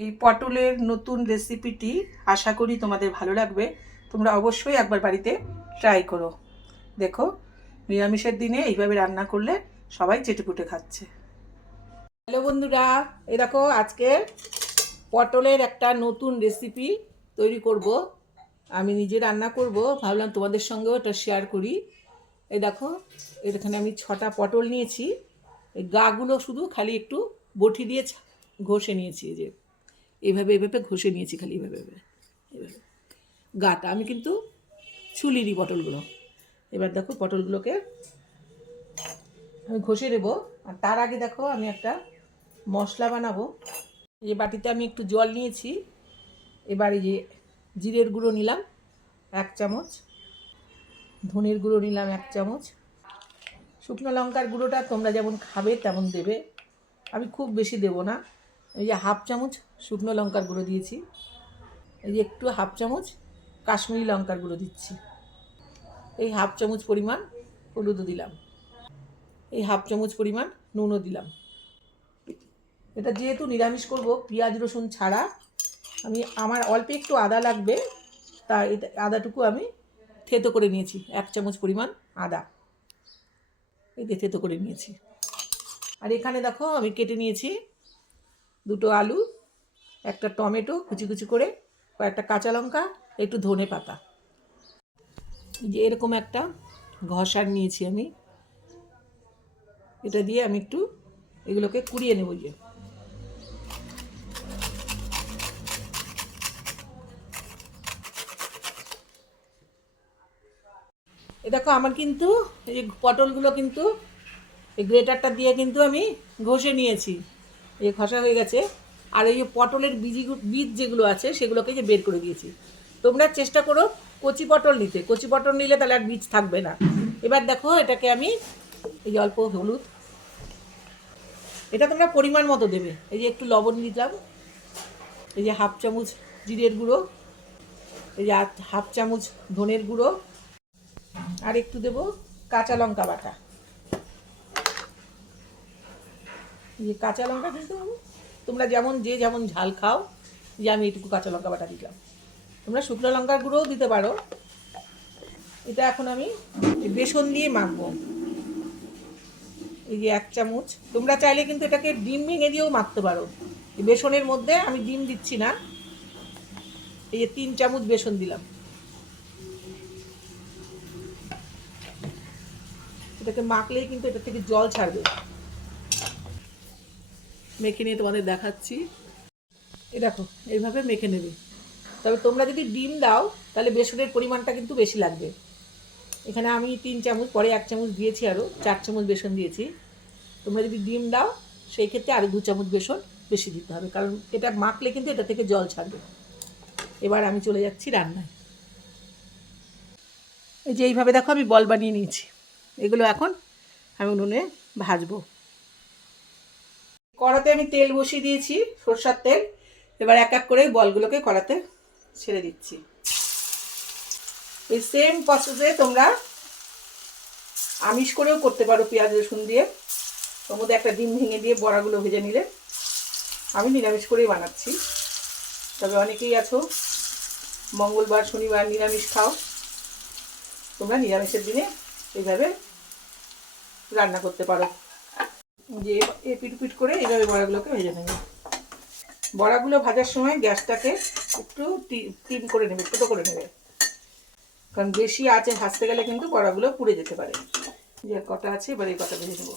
এই পটলের নতুন রেসিপিটি আশা করি তোমাদের ভালো লাগবে। তোমরা অবশ্যই একবার বাড়িতে ট্রাই করো। দেখো, নিরামিষের দিনে এইভাবে রান্না করলে সবাই চেটেপুটে খাচ্ছে। হ্যালো বন্ধুরা, এই দেখো, আজকে পটলের একটা নতুন রেসিপি তৈরি করব। আমি নিজে রান্না করব, ভাবলাম তোমাদের সঙ্গেও এটা শেয়ার করি। এই দেখো, এখানে আমি ছটা পটল নিয়েছি। গাগুলো শুধু খালি একটু বটি দিয়ে ঘষে নিয়েছি যে। এইভাবে এভাবে ঘষে নিয়েছি খালি, এভাবে এভাবে এভাবে। গাটা, আমি কিন্তু ছুলিনি পটলগুলো। এবার দেখো পটলগুলোকে আমি ঘষে দেবো আর তার আগে দেখো আমি একটা মশলা বানাবো। এই যে বাটিতে আমি একটু জল নিয়েছি। এবার এই যে জিরের গুঁড়ো নিলাম এক চামচ। ধনের গুঁড়ো নিলাম এক চামচ। শুকনো লঙ্কার গুঁড়োটা তোমরা যেমন খাবে তেমন দেবে। আমি খুব বেশি দেবো না। এই যে হাফ চামচ শুকনো লঙ্কার গুঁড়ো দিয়েছি। এই যে একটু হাফ চামচ কাশ্মীরি লঙ্কার গুঁড়ো দিচ্ছি। এই হাফ চামচ পরিমাণ হলুদও দিলাম। এই হাফ চামচ পরিমাণ নুনও দিলাম। এটা যেহেতু নিরামিষ করব, পেঁয়াজ, রসুন ছাড়া, আমি আমার অল্প একটু আদা লাগবে, তা এটা আদাটুকু আমি থেতো করে নিয়েছি, এক চামচ পরিমাণ আদা। এতে থেতো করে নিয়েছি। আর এখানে দেখো আমি কেটে নিয়েছি দুটো আলু, একটা টমেটো কুচি কুচি করে, কয়েকটা কাঁচা লঙ্কা, একটু ধনে পাতা। যে এরকম একটা ঘষার নিয়েছি আমি। এটা দিয়ে আমি একটু এগুলোকে কুড়িয়ে নেব যে। দেখো আমার কিন্তু, এই যে পটলগুলো কিন্তু, এই গ্রেটারটা দিয়ে কিন্তু আমি ঘষে নিয়েছি। এই ঘষা হয়ে গেছে। আর এই যে পটলের বীজি বীজ যেগুলো আছে, সেগুলোকে যে বের করে দিয়েছি। তোমরা চেষ্টা করো কচি পটল নিতে। কচি পটল নিলে তাহলে আর বীজ থাকবে না। এবার দেখো এটাকে আমি এই অল্প হলুদ, এটা তোমরা পরিমাণ মতো দেবে। এই যে একটু লবণ দিলাম। এই যে হাফ চামচ জিরের গুঁড়ো, এই যে হাফ চামচ ধনের গুঁড়ো, আর একটু দেবো কাঁচা লঙ্কা বাটা এই কাঁচা লঙ্কা কিন্তু তোমরা যেমন যে যেমন ঝাল খাও, যে আমি এটুকু কাঁচা লঙ্কা বাটা দিলাম। তোমরা শুকনো লঙ্কার গুঁড়োও দিতে পারো। এটা এখন আমি বেসন দিয়ে মাখবো। এই যে এক চামচ। তোমরা চাইলে কিন্তু এটাকে ডিম ভেঙে দিয়েও মাখতে পারো। বেসনের মধ্যে আমি ডিম দিচ্ছি না। এই যে তিন চামচ বেসন দিলাম। এটাকে মাখলেই কিন্তু এটা থেকে জল ছাড়বে। মেখে নিয়ে তোমাদের দেখাচ্ছি। এ দেখো, এইভাবে মেখে নেবে। তবে তোমরা যদি ডিম দাও, তাহলে বেসনের পরিমাণটা কিন্তু বেশি লাগবে। এখানে আমি তিন চামচ, পরে এক চামচ দিয়েছি আরও চার চামচ বেসন দিয়েছি। তোমরা যদি ডিম দাও, সেই ক্ষেত্রে আরও দু চামচ বেসন বেশি দিতে হবে, কারণ এটা মাখলে কিন্তু এটা থেকে জল ছাড়বে। এবার আমি চলে যাচ্ছি রান্নায়। এই যে এইভাবে দেখো, আমি বল বানিয়ে নিয়েছি। এগুলো এখন আমি উনুনে ভাজবো। কড়াতে আমি তেল বসিয়ে দিয়েছি, সরষার তেল। এবার এক এক করে বলগুলোকে কড়াতে ছেড়ে দিচ্ছি। এই সেম প্রসেসে তোমরা আমিষ করেও করতে পারো পেঁয়াজ, রসুন দিয়ে। ওর মধ্যে একটা ডিম ভেঙে দিয়ে বড়াগুলো ভেজে নিলে আমি নিরামিষ করেই বানাচ্ছি। তবে অনেকেই আছো, মঙ্গলবার, শনিবার নিরামিষ খাও। তোমরা নিরামিষের দিনে এইভাবে রান্না করতে পারো। যে পিট করে এইভাবে বড়াগুলোকে ভেজে নেবে। বড়াগুলো ভাজার সময় গ্যাসটাকে একটু টিম করে নেবে, ছোটো করে নেবে। কারণ বেশি আছে ভাজতে গেলে কিন্তু বড়াগুলো পুড়ে যেতে পারে। যে কটা আছে, এবার এই কটা ভেজে নেব।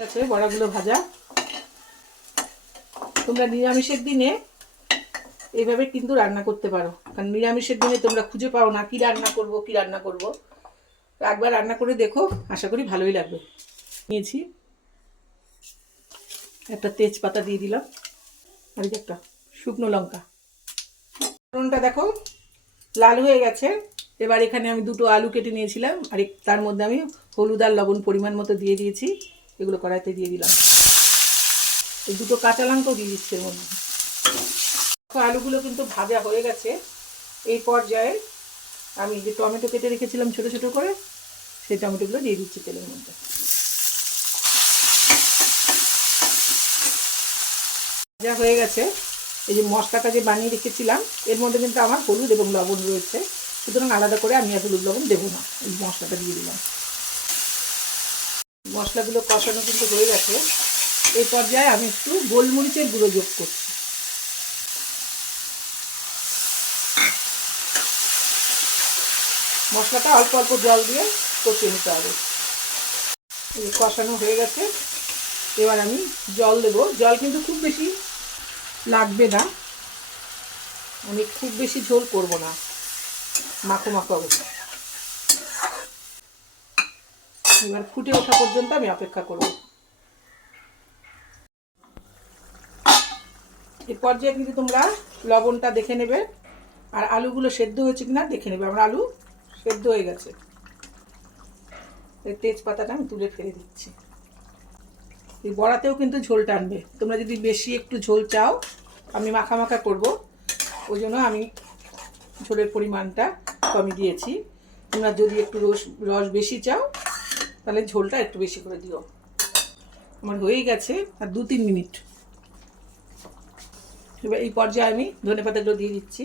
আছে বড়াগুলো ভাজা। তোমরা নিরামিষের দিনে এইভাবে কিন্তু রান্না করতে পারো। কারণ নিরামিষের দিনে তোমরা খুঁজে পাও না কি রান্না করব, কি রান্না করব। একবার রান্না করে দেখো, আশা করি ভালোই লাগবে। নিয়েছি। একটা তেজপাতা দিয়ে দিলাম। আর একটা শুকনো লঙ্কা। ফোড়নটা দেখো, লাল হয়ে গেছে। এবার এখানে আমি দুটো আলু কেটে নিয়েছিলাম, আর তার মধ্যে আমি হলুদ আর লবণ পরিমাণ মতো দিয়ে দিয়েছি। এগুলো কড়াইতে দিয়ে দিলাম। এই দুটো কাঁচা লঙ্কাও দিয়ে দিচ্ছি এর মধ্যে। আলুগুলো কিন্তু ভাজা হয়ে গেছে। এই পর্যায়ে আমি যে টমেটো কেটে রেখেছিলাম ছোট ছোট করে, সেই টমেটোগুলো দিয়ে দিচ্ছি তেলের মধ্যে। যা হয়ে গেছে। এই যে মশলাটা যে বানিয়ে রেখেছিলাম, এর মধ্যে কিন্তু আমার হলুদ এবং লবণ রয়েছে। সুতরাং আলাদা করে আমি আর হলুদ লবণ দেবো না, এই মশলাটা দিয়ে দিলাম। মশলাগুলো কষানো কিন্তু হয়ে গেছে। এই পর্যায়ে আমি একটু গোলমরিচের গুঁড়ো যোগ করছি। মশলাটা অল্প অল্প জল দিয়ে কষিয়ে নিতে হবে। কষানো হয়ে গেছে। এবার আমি জল দেবো। জল কিন্তু খুব বেশি লাগবে না। আমি খুব বেশি ঝোল করব না। মাখো মাখো অবস্থা এবার ফুটে ওঠা পর্যন্ত আমি অপেক্ষা করব। এই পর্যায়ে কিন্তু তোমরা লবণটা দেখে নেবে। আর আলুগুলো সেদ্ধ হয়েছে কিনা দেখে নেবে। আমার আলু সেদ্ধ হয়ে গেছে। তেজপাতাটা আমি তুলে ফেলে দিচ্ছি। এই বড়াতেও কিন্তু ঝোল টানবে। তোমরা যদি বেশি একটু ঝোল চাও, আমি মাখা মাখা করব। ওই জন্য আমি ঝোলের পরিমাণটা কমই দিয়েছি। তোমরা যদি একটু রস রস বেশি চাও, তাহলে ঝোলটা একটু বেশি করে দিও। আমার হয়েই গেছে আর দু তিন মিনিট। এবার এই পর্যায়ে আমি ধনে পাতাগুলো দিয়ে দিচ্ছি।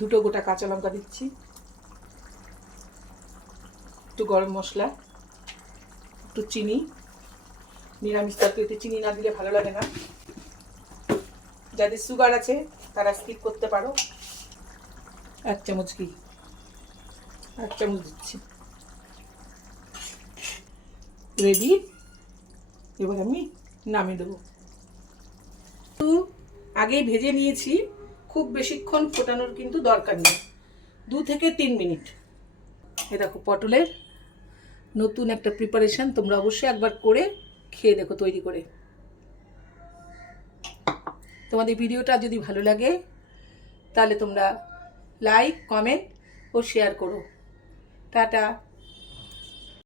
দুটো গোটা কাঁচা লঙ্কা দিচ্ছি। একটু গরম মশলা। একটু চিনি। নিরামিষ তরকারিতে চিনি না দিলে ভালো লাগে না। যাদের সুগার আছে, তারা স্কিপ করতে পারো। এক চামচ কি এক চামচ দিচ্ছি। রেডি এবার আমি নামিয়ে দেবো। একটু আগেই ভেজে নিয়েছি। খুব বেশিক্ষণ ফোটানোর কিন্তু দরকার নেই। দু থেকে তিন মিনিট। এ দেখো পটলের নতুন একটা প্রিপারেশান তোমরা অবশ্যই একবার করে খেয়ে দেখো, তৈরি করে। তোমাদের ভিডিওটা যদি ভালো লাগে, তাহলে তোমরা লাইক কমেন্ট ও শেয়ার করো। টাটা।